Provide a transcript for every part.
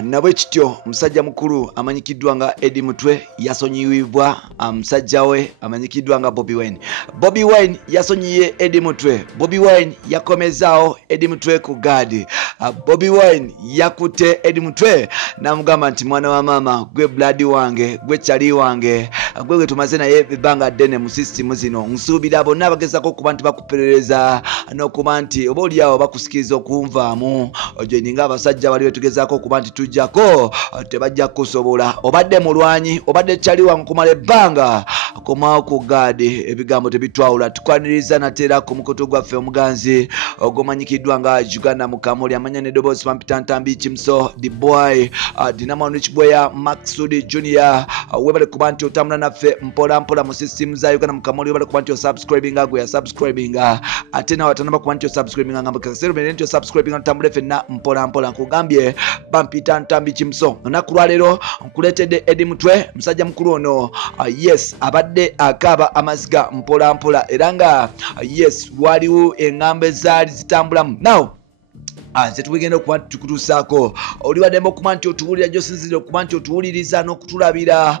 nabwe kityo musajja mukulu amanyikiddwa nga Eddie Mutwe yasonyiwibwa musajja we amanyikiddwa nga Bobi Wine. Bobi Wine yasonyiye Eddie Mutwe. Bobi Wine yakomezaawo Eddie Mutwe ku gaadi. Bobi Wine yakute Eddie Mutwe namugamba nti mwana wa mama gwe blood wange gwe chali wange gwe tumaze naye ebbanga ddene mu system zino nsuubira bonna abagezako okuba nti bakuperereza n'okuba nti oba oliawo bakusikiriza okunvaamu ojoininga abasajja bali betugezaako okuba nti tujjako tebajja kusobola obadde mulwanyi obadde chali wange kumala ebbanga komawo ku gaadi ebigambo tebitwawula tukwaniriza nateera ku mukutu gwaffe omuganzi ogumanyikiddwa nga Uganda Mukamuli amanya n'eddoboozi Pampitantambi Kimso the boy Dinamo Nichibweya Maxudi Junior webale kuba nti otambula naffe mpola mpola mu system za Uganda Mukamuli webale kuba nti osubscribinga gwe yasubscribinga ate nawe atanaba kuba nti osubscribinga ngamba kasero bene nti osubscribinga ntambule ffenna mpola mpola nkugambye Pampitantambi Kimso olunaku lwaleero nkuleetedde Eddie Mutwe musajja mukulu ono yes abadde akaaba amaziga mpola mpola era nga yes waliwo engambe zaali zitambulamu now zetugenda okuba nti tukutuusaako oli baddemba okuba nti otuwulira gyosinzire okuba nti otuwuliriza n'okutulabira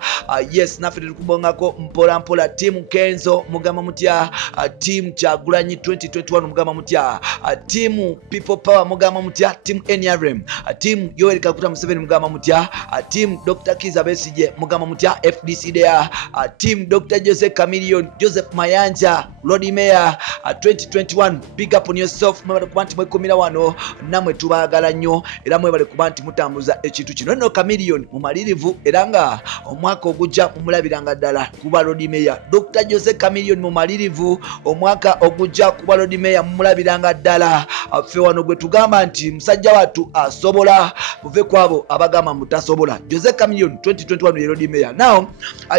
yes naffe tetukubongako mpola mpola tiimu Kenzo mugamba mutya tiimu Kyagulanyi 2021 mugamba mutya tiimu People Power mugamba mutya tiimu NRM tiimu Yoweri Kaguta Museveni mugamba mutya tiimu Dr. Kizza Besigye mugamba mutya FDC there tiimu Dr. Joseph Chameleone Joseph Mayanja Lord Mayor 2021 big up on yourself mwebale kuba nti mwekumira wano namwe tubaagala nnyo era mwebale kuba nti mutambuza ekintu kino nno Chameleone mumalirivu era nga omwaka ogujja mumulabiranga ddala kuba Lord Mayor Dr. Joseph Chameleone mumalirivu omwaka ogujja kuba Lord Mayor mumulabiranga ddala ffe wano gwe tugamba nti musajja wattu asobola muve kwabo abagamba mutasobola Joseph Chameleone 2021 ye Lord Mayor now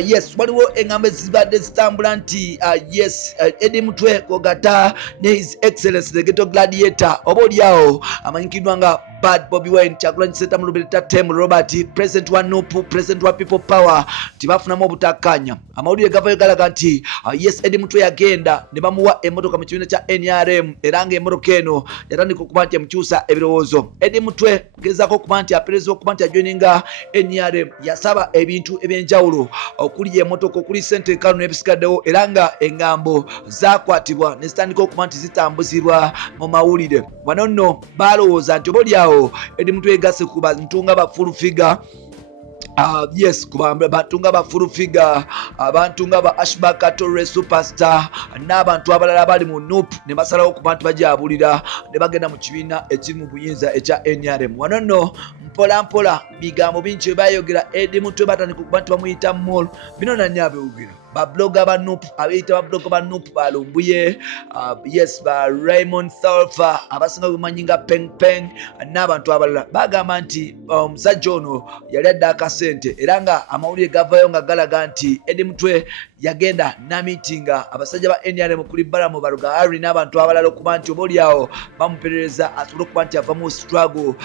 yes waliwo engambe zibadde zitambula nti yes Eddie Mutwe kogata ne His Excellency the Ghetto Gladiator oba oliawo amanyikiddwa nga Bad Bobi Wine Kyagulanyi Ssentamu Mulubirita Tem Robert President wa NUP President wa People Power tibafunamu obutakkaanya amawulire gavayo galaga nti yes Eddie Mutwe yagenda ne bamuwa emmotoka mu kibiina kya NRM era nga emmotoka eno yatandika okuba nti emukyusa ebirowoozo Eddie Mutwe kugezaako okuba nti apereza okuba nti ajoininga NRM yasaba ebintu ebyenjawulo okuli emmotoka okuli ssente enkalu n'ebisigaddewo era nga engambo zakwatibwa ne zitandika okuba nti zitambuzibwa mu mawulire wano nno balowooza nti oba oliawo Eddie Mutwe yegasse ku bantu nga bafulufiga yes kubamba batunga bafulufiga abantu nga ba Ashback Katore Superstar n'abantu abalala bali mu NUP ne basalawo ku bantu bajabulira ne bagenda mu kibiina ekiri mu buyinza ekya NRM wano nno mpola mpola bigambo bingi bayogera Eddie Mutwe batandika okuba nti bamuyita mol bino nani abeogera babloga ba NUP abeyita babloga ba NUP balumbuye yes ba Raymond Thalfa abasinga bumanyi nga Peng Peng n'abantu abalala bagamba nti omusajja ono yali adda akasente era nga amawulire gavayo nga galaga nti Eddie Mutwe yagenda namitinga abasajja ba NRM kuli Balamu Baruga Harry n'abantu abalala okuba nti oba oliawo bamuperereza asobole okuba nti ava mu struggle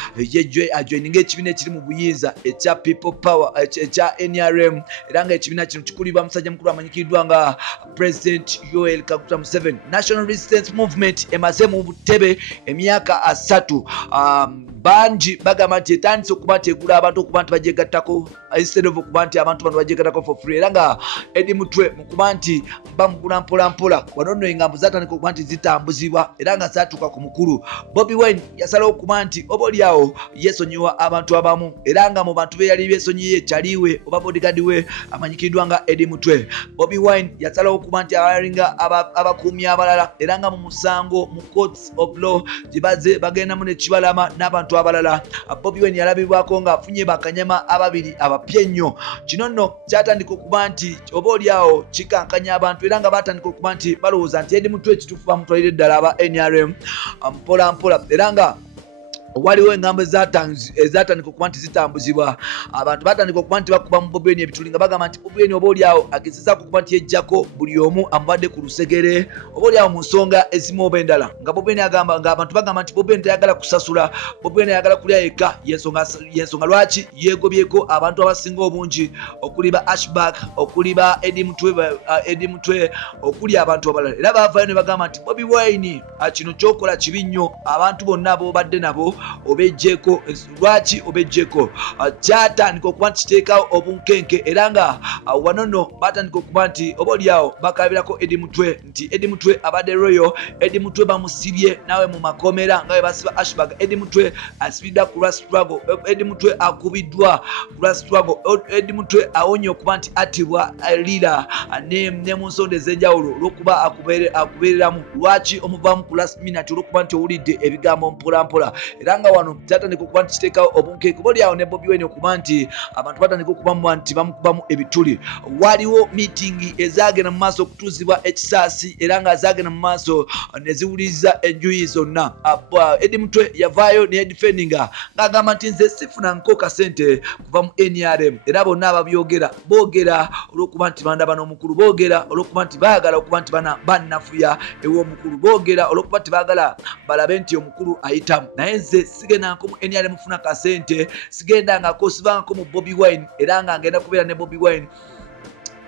ajoininga ekibiina ekiri mu buyinza ekya People Power ekya NRM era nga ekibiina kino kikulibwa musajja mukulu amanyikiddwa nga President Yoweri Kaguta Museveni National Resistance Movement emaze mu butebe emyaka 3 banji bagamba nti etandise okuba nti egula abantu okuba nti bajegattako instead of okuba nti abantu bano bajegattako for free era nga Eddie Mutwe mukuba nti bamugula mpola mpola wano nno engambo zatandika okuba nti zitambuzibwa era nga zatuuka ku mukulu Bobi Wine yasalawo okuba nti oba oliawo yesonyiwa abantu abamu era nga mu bantu be yali besonyiye chaliwe oba bodyguard we amanyikiddwa nga Eddie Mutwe Bobi Wine yasalawo okuba nti abalinga abakuumi abalala era nga mu musango mu courts of law gibaze bagendamu ne kibalama n'abantu abalala Bobi Wine yalabibwako nga afunye bakanyama ababiri abapya ennyo kino nno kyatandika okuba nti oba oliawo kikankanya abantu era nga batandika okuba nti balowooza nti Eddie Mutwe ekituufu bamutwalire ddala aba NRM mpola mpola era nga waliwo engambo ezatandika okuba nti zitambuzibwa abantu batandika okuba nti bakuba mu Bobi Wine ebituli nga bagamba nti Bobi Wine oba oliawo agezezaako okuba nti yejjako buli omu amubadde ku lusegere oba oliawo mu nsonga ezimu oba endala nga Bobi Wine agamba nga abantu bagamba nti Bobi Wine tayagala kusasula Bobi Wine ayagala kulya yekka yensonga lwaki yegobyeko abantu abasinga obungi okuli ba Ashback okuli ba Eddie Mutwe okuli abantu abalala era baavayo ne bagamba nti Bobi Wine kino kyokola kibi nnyo abantu bonna abobadde nabo obejjeko lwaki obejjeko kyatandika okuba nti kiteekawo obunkenke era nga wano nno batandika okuba nti oba oliawo bakalabirako Eddie Mutwe nti Eddie Mutwe abadde royo Eddie Mutwe bamusibye nawe mu makomera nga bwe basiba Ashbag Eddie Mutwe asibiddwa ku lwa struggle Eddie Mutwe akubiddwa ku lwa struggle Eddie Mutwe awonye okuba nti attibwa lira ne mu nsonda ez'enjawulo olw'okuba akubeereramu lwaki omuvaamu ku last minute olw'okuba nti owulidde ebigambo mpolampola era nga wano kyatandika okuba nti kiteekawo obunkeeke oba oliawo ne Bobi Wine okuba nti abantu batandika okubamu nti bamukubamu ebituli waliwo meeting ezaagenda mu maaso okutuuzibwa ekisaasi era nga zaagenda mu maaso ne ziwuliriza enjuyi zonna Eddie Mutwe yavaayo neyedifendinga ng'agamba nti nze sifunanko kasente kuva mu NRM era bonna ababyogera boogera olw'okuba nti bandaba n'omukulu boogera olw'okuba nti baagala okuba nti bannafuya ew'omukulu boogera olw'okuba nti baagala balabe nti omukulu ayitamu naye nze sigendangako mu NRM funa kasente sigendangako sivangako mu Bobi Wine era nga ngenda kubeera ne Bobi Wine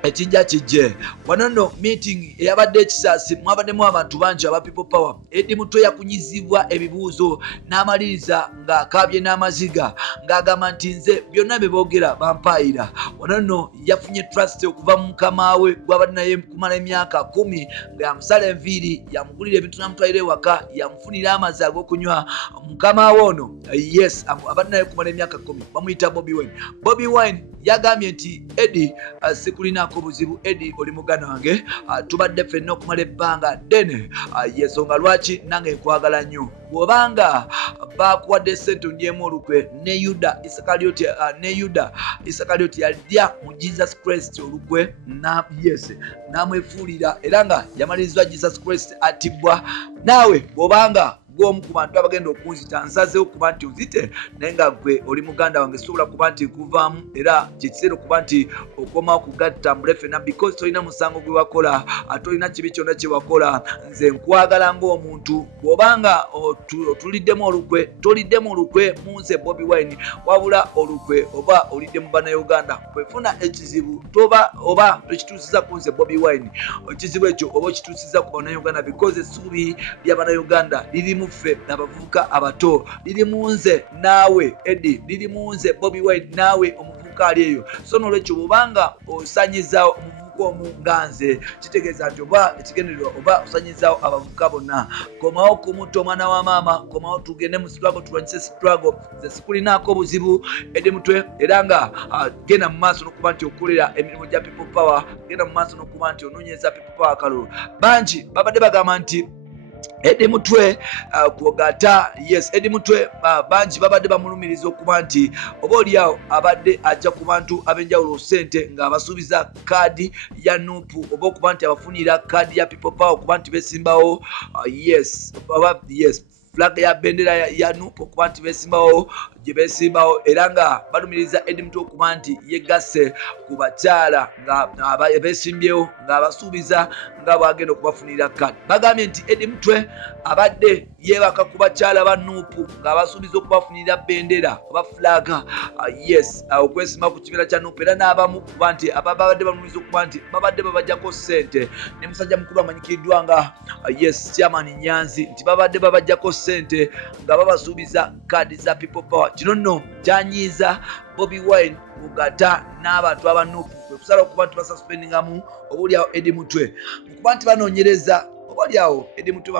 ekijja kijje wano nno meeting eyabadde ekisaasi mwabaddemu abantu bangi aba People Power Eddie Mutwe yakunyizibwa ebibuuzo n'amaliriza ng'akaabye n'amaziga ng'agamba nti nze byonna bye boogera bampaayira wano nno yafunye trust okuva mu mukama we gw'abadde naye kumala emyaka 10 nga yamusala enviiri yamugulira ebintu n'amutwalira ewaka yamufunira amazzi ag'okunywa mukama we ono yes abadde naye kumala emyaka 10 bamuyita Bobi Wine Bobi Wine yagambye nti Eddie sikulinako buzibu Eddie oli muganda wange tubadde ffenna okumala ebbanga ddene yensonga lwaki nange nkwagala nnyo bw'obanga bakuwadde sente ondyemu olukwe ne Yuda Isakalioti yalya mu Jesus Christ olukwe n'amwefuulira era nga yamalirizwa Jesus Christ attibwa naawe bw'obanga gwomu ku bantu abagenda okunzita nsazeewo kuba nti onzite naye nga gwe oli muganda wange sobola kuba nti kuvaamu era kyekiseera okuba nti okomawo kugattambule ffenna because tolina musango gwe wakola tolina kibi kyonna kye wakola nze nkwagala ng'omuntu bw'obanga tuliddemu olukwe mu nze Bobi Wine wabula olukwe oba olidde mu bannayuganda bwefuna ekizibu oba tokituusiza ku nze Bobi Wine ekizibu ekyo oba okituusiza ku bannayuganda because essuubi lya bannayuganda lirimu ffe n'abavubuka abato liri mu nze naawe Eddie liri mu nze Bobi Wine naawe omuvubuka ali eyo so n'olwekyo bw'obanga osanyizaawo omuvubuka omu nga nze kitegeeza nti oba ekigendererwa oba osanyizaawo abavubuka bonna komawo kumutta omwana wa maama komawo tugende mu struggle tulwanyise struggle nze sikulinaako buzibu Eddie Mutwe era nga genda mu maaso n'okuba nti okolera emirimu gya People Power genda mu maaso n'okuba nti onoonyeza People Power akalulu bangi babadde bagamba nti Eddie Mutwe kwogata Eddie Mutwe bangi babadde bamulumiriza okuba nti oba oliawo abadde ajja ku bantu ab'enjawulo sente ng'abasuubiza kaadi ya nuupu oba okuba nti abafunira kaadi ya People Power okuba nti besimbawo flag ya bendera ya nuupu okuba nti besimbawo gye besimbawo era nga balumiriza Eddie Mutwe okuba nti yegasse ku bakyala nga besimbyewo ng'abasuubiza nga bwagenda okubafunira kaadi bagambye nti Eddie Mutwe abadde yeebaka ku bakyala ba nuupu ng'abasuubiza okubafunira bendera oba flaga okwesimba ku kibiina kya nuupu era n'abamu kuba nti ababadde balumiriza okuba nti babadde babajjako ssente ne musajja mukulu amanyikiriddwa nga chairman Nyanzi nti babadde babajjako ssente nga babasuubiza kaadi za People Power kino nno kyanyiiza Bobi Wine kugata n'abantu abanuupu kwekusala okuba nti basuspendingamu obuliawo Eddie Mutwe okuba nti banoonyereza obalyawo Eddie Mutwe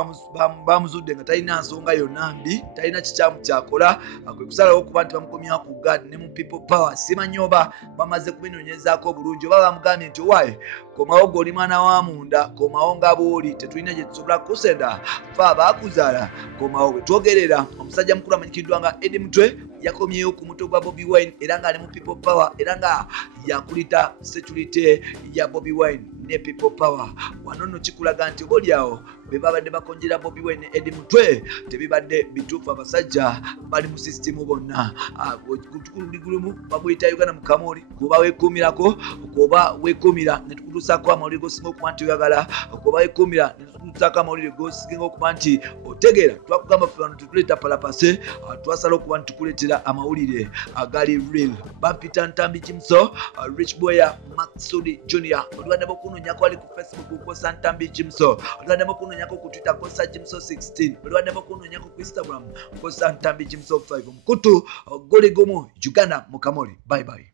bamuzudde nga talina nsonga yonna mbi talina kikyamu kyakola kwekusalawo okuba nti bamukomyawo ku guard ne mu People Power simanyi oba bamaze kubinoonyezaako bulungi oba bamugambye nti owaaye komawo g'oli mwana wa munda komawo nga bw'oli tetulina gye tusobola kukusenda fe abaakuzaala komawo bwe twogerera omusajja mukulu amanyikiriddwa nga Eddie Mutwe yakomyeyo ku mutwe gwa Bobi Wine era ng'ali mu People Power era nga yakulita security ya Bobi Wine ne People Power wano nno kikulaga nti obalyawo be babadde bakonjera Bobi Wine ne Eddie Mutwe tebibadde bituufu abasajja bali mu system bonna kuligulumu baguyita Uganda mu Kamoli kuba weekuumirako kuba weekuumira ne tukutuusaako amawulire gosinga okuba nti oyagala kuba weekuumira ne tukutuusaako amawulire gosinga okuba nti otegeera twakugamba ffe wano tetuleeta palapase twasala okuba nti tukuleetera amawulire agali real Bampita Ntambi Jimso Rich Boya Maxudi Junior olwadde bokunoonya ko ali ku Facebook ukosa Ntambi Jimso olwadde bokunoonya kunonyako ku Twitter kosa Jimso 16 olwadde kunonyako ku Instagram kosa Ntambi Jimso 5 mukutu guli gumu Uganda mukamoli bye bye